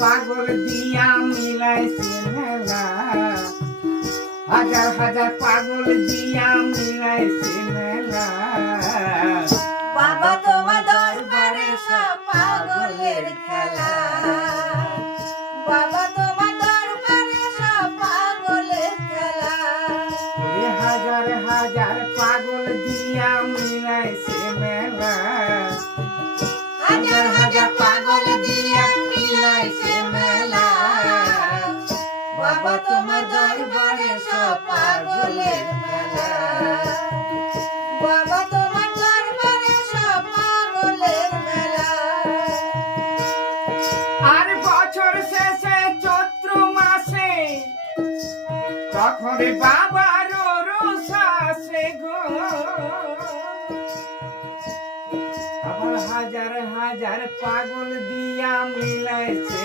পাগল দিয়া মিলাইছে মেলা, হাজার হাজার পাগল দিয়া মিলাইছে মেলা। বাবা তোমার দরবারে সব পাগলের খেলা, বাবা তোমার দরবারে সব পাগলের খেলা। হাজার হাজার পাগল দিয়া মিলাইছে মেলা, হাজার হাজার পাগল দিয়া মিলাইছে মেলা। বাবা তোমার দরবারে সব পাগলের মেলা, বাবা তোমার দরবারে সব পাগলের মেলা। আর বছর শেষে চৈত্র মাসে তখন বাবার রোষাসে গো, আবার হাজার হাজার পাগল দিয়া মিলাইছে